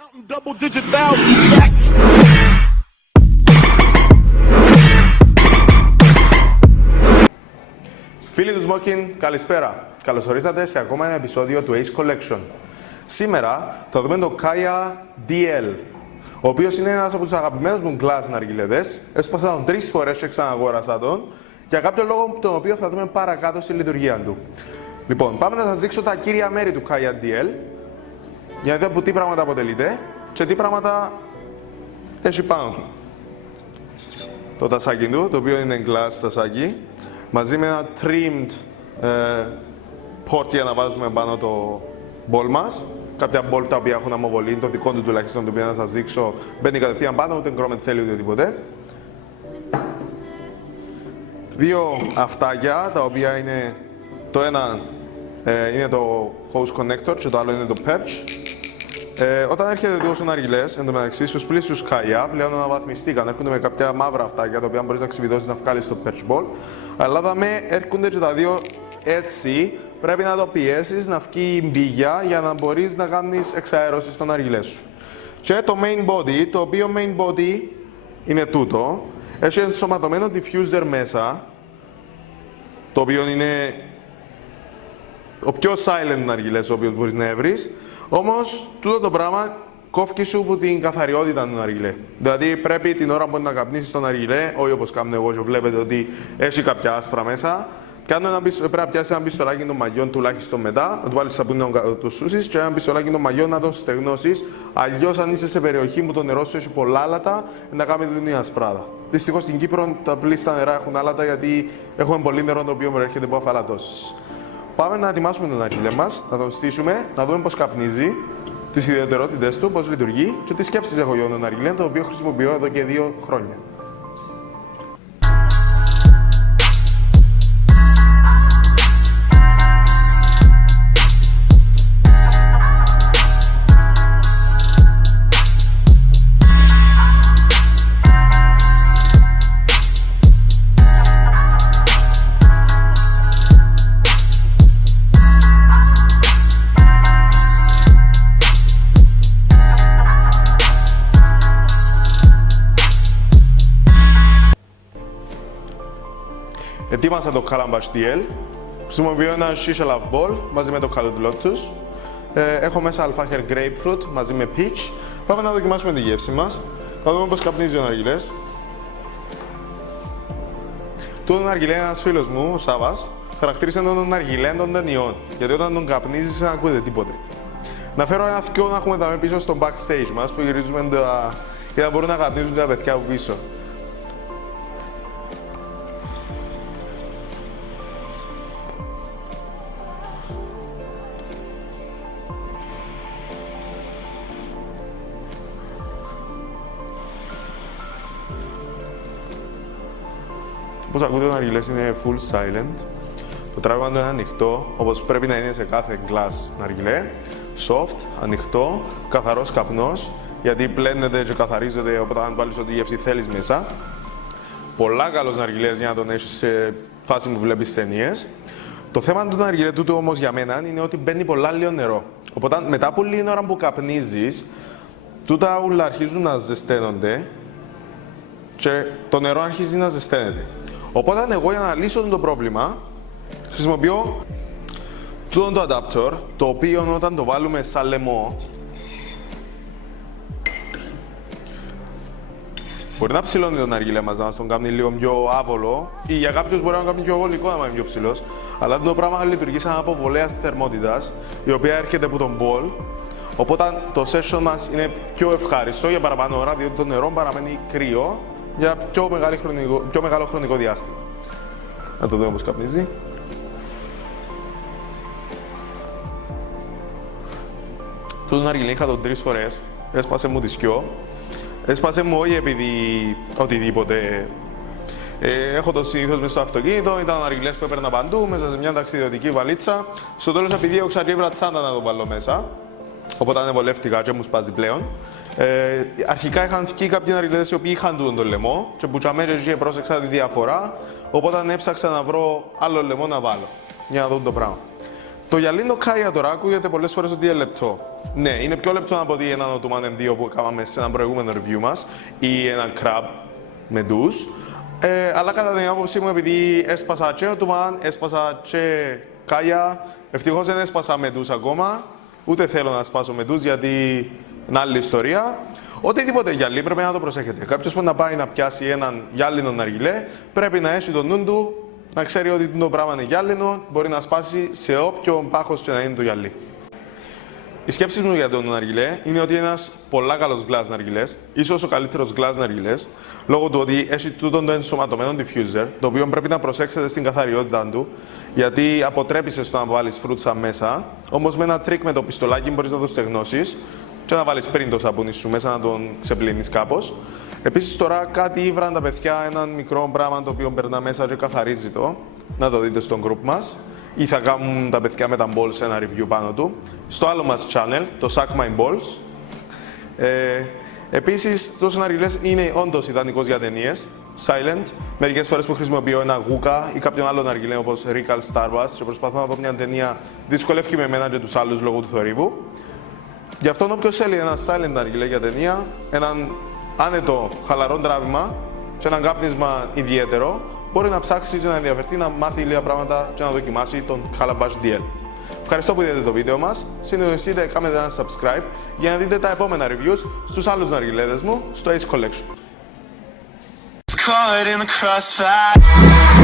Counting double-digit thousands. Φίλοι του Smoking, καλησπέρα. Καλώς ορίσατε σε ακόμα ένα επεισόδιο του Ace Collection. Σήμερα θα δούμε το Kaya DL, ο οποίος είναι ένας από τους αγαπημένους μου glass ναργιλέδες. Έσπασα τον 3 φορές και ξαναγόρασα τον, για κάποιο λόγο τον οποίο θα δούμε παρακάτω στη λειτουργία του. Λοιπόν, πάμε να σας δείξω τα κύρια μέρη του Kaya DL, για να δείτε από τι πράγματα αποτελείται και τι πράγματα έχει πάνω του. Το τασάκι του, το οποίο είναι glass τασάκι, μαζί με ένα trimmed port για να βάζουμε πάνω το ball μας. Κάποια ball τα οποία έχουν αμοβολή, το δικό του τουλάχιστον, το οποίο να σας δείξω, μπαίνει κατευθείαν πάνω, ούτε grommet θέλει ούτε τίποτε. Δύο αυτάκια, τα οποία είναι το ένα είναι το hose connector και το άλλο είναι το perch. Όταν έρχεται εδώ στους ναργιλές, εν τω μεταξύ στους πλήσιους Kaya, πλέον αναβαθμιστήκαν. Έρχονται με κάποια μαύρα αυτάκια, τα οποία μπορείς να ξεβιδώσεις να βγάλεις το perch ball. Αλλά έρχονται και τα δύο έτσι. Πρέπει να το πιέσεις, να βγει η μπίγια για να μπορείς να κάνεις εξαέρωση στο ναργιλέ σου. Και το main body, το οποίο main body είναι τούτο. Έχει ενσωματωμένο diffuser μέσα, το οποίο είναι ο πιο silent ναργιλές ο οποίος μπορείς να βρεις. Όμως, τούτο το πράγμα κόφκει σου από την καθαριότητα του ναργιλέ. Δηλαδή, πρέπει την ώρα που να καπνίσεις το ναργιλέ, όχι όπως κάνω εγώ, και βλέπετε ότι έχει κάποια άσπρα μέσα. Πρέπει να πιάσεις ένα πιστολάκι των μαγιών τουλάχιστον μετά, να του βάλεις σαπούνι να το σούσεις και ένα πιστολάκι των μαγιών να το στεγνώσεις. Αλλιώς, αν είσαι σε περιοχή που το νερό σου έχει πολλά άλατα, να κάνει την ασπράδα. Δυστυχώς στην Κύπρο τα πλήστα νερά έχουν άλατα γιατί έχουμε πολύ νερό το οποίο προέρχεται από αφαλατώσεις. Πάμε να ετοιμάσουμε τον ναργιλέ μας, να τον στήσουμε, να δούμε πώς καπνίζει, τις ιδιαιτερότητες του, πώς λειτουργεί και τι σκέψεις έχω για τον ναργιλέ, το οποίο χρησιμοποιώ εδώ και 2 χρόνια. Ετοίμασα το Calabash DL. Χρησιμοποιώ ένα Shisha Love Ball μαζί με το Caloud Lotus. Έχω μέσα αλφάχερ Grapefruit μαζί με Peach. Πάμε να δοκιμάσουμε τη γεύση μας. Θα δούμε πώς καπνίζει ο ναργιλές. Το ναργιλέ είναι ένας φίλος μου, ο Σάβας. Χαρακτήρισε τον ναργιλέ των ταινιών, γιατί όταν τον καπνίζεις δεν ακούτε τίποτε. Να φέρω ένα θκιό να έχουμε τα πίσω στο backstage μας που γυρίζουμε για να μπορούν να καπνίζουν τα παιδιά από πίσω. Όπως ακούτε, ο ναργιλές είναι full silent. Το τράβημα του είναι ανοιχτό, όπως πρέπει να είναι σε κάθε glass ναργιλέ. Soft, ανοιχτό, καθαρός καπνός, γιατί πλένεται και καθαρίζεται, οπότε αν βάλεις ό,τι γεύση θέλεις μέσα. Πολλά καλός ναργιλές για να τον έχεις σε φάση που βλέπεις ταινίες. Το θέμα του ναργιλέ τούτου όμως για μένα είναι ότι μπαίνει πολλά λίγο νερό. Οπότε μετά από λίγη ώρα που καπνίζεις, τούτα ούλα αρχίζουν να ζεσταίνονται και το νερό αρχίζει να ζεσταίνεται. Οπότε εγώ για να λύσω το πρόβλημα χρησιμοποιώ το adapter, το οποίο όταν το βάλουμε σαν λαιμό μπορεί να ψηλώνει το ναργιλέ μας, να μας τον κάνει λίγο πιο άβολο ή για κάποιους μπορεί να κάνει πιο γολικό να είναι πιο ψηλός, αλλά το πράγμα λειτουργεί σαν αποβολέας θερμότητας η οποία έρχεται από τον ball, οπότε το session μας είναι πιο ευχάριστο για παραπάνω ώρα, διότι το νερό παραμένει κρύο για πιο μεγάλο χρονικό διάστημα. Να το δούμε πώς καπνίζει. Το ναργιλέ είχα το 3 φορές, έσπασε μου τη σκιό. Έσπασε μου όχι επειδή οτιδήποτε. Έχω το συνήθως μες στο αυτοκίνητο, ήταν ναργιλές που έπαιρνα παντού, μέσα σε μια ταξιδιωτική βαλίτσα. Στο τέλος επειδή έχω ξαρίβρα τσάντα να το βάλω μέσα, οπότε ανεβολεύτηκα και μου σπάζει πλέον. Αρχικά είχαν βγει κάποιοι ναργιλέδες οι οποίοι είχαν τον λαιμό και που τσαμέρες πρόσεξα τη διαφορά, οπότε έψαξα να βρω άλλο λαιμό να βάλω για να δω το πράγμα. Το γυαλίνο Kaya τώρα ακούγεται πολλές φορές ότι είναι λεπτό. Ναι, είναι πιο λεπτό από ότι έναν Ottoman M2 που κάναμε σε ένα προηγούμενο review μας ή έναν Crab με ντους. Αλλά κατά την άποψή μου, επειδή έσπασα και Ottoman, έσπασα και Kaya, ευτυχώς δεν έσπασα με ντους ακόμα, ούτε θέλω να σπάσω με ντους γιατί είναι άλλη ιστορία. Οτιδήποτε γυαλί πρέπει να το προσέχετε. Κάποιος που να πάει να πιάσει έναν γυάλινο ναργιλέ πρέπει να έχει το νου του να ξέρει ότι το πράγμα είναι γυάλινο, μπορεί να σπάσει σε όποιον πάχος και να είναι το γυαλί. Η σκέψη μου για τον ναργιλέ είναι ότι είναι ένας πολλά καλός glass ναργιλές, ίσως ο καλύτερος glass ναργιλές, λόγω του ότι έχει τούτο το ενσωματωμένο diffuser, το οποίο πρέπει να προσέξετε στην καθαριότητά του, γιατί αποτρέπεις στο να βάλεις φρούτσα μέσα, όμως με ένα τρίκ με το πιστολάκι μπορείς να το στεγνώσεις και να βάλεις πριν το σαπούνι σου μέσα να τον ξεπλύνεις κάπως. Επίσης τώρα κάτι ήβραν τα παιδιά, έναν μικρό πράγμα το οποίο περνά μέσα και καθαρίζει το, να το δείτε στο group μας. Ή θα κάνουν τα παιδιά με τα balls ένα review πάνω του. Στο άλλο μας channel, το Suck My Balls. Επίσης, τόσο ναργιλές είναι όντως ιδανικός για ταινίες. Silent. Μερικές φορές που χρησιμοποιώ ένα γούκα ή κάποιον άλλο ναργιλέ όπως Regal Star Wars και προσπαθώ να δω μια ταινία, δυσκολεύει με εμένα και τους άλλους λόγω του θορύβου. Γι' αυτό όποιος θέλει ένα silent ναργιλέ για ταινία, έναν άνετο χαλαρό τράβημα και ένα κάπνισμα ιδιαίτερο, μπορεί να ψάξει και να ενδιαφερθεί να μάθει λίγα πράγματα και να δοκιμάσει τον Calabash DL. Ευχαριστώ που είδατε το βίντεο μας. Συντονιστείτε, κάνετε ένα subscribe για να δείτε τα επόμενα reviews στους άλλους ναργιλέδες μου στο Ace Collection. Caught in the crossfire.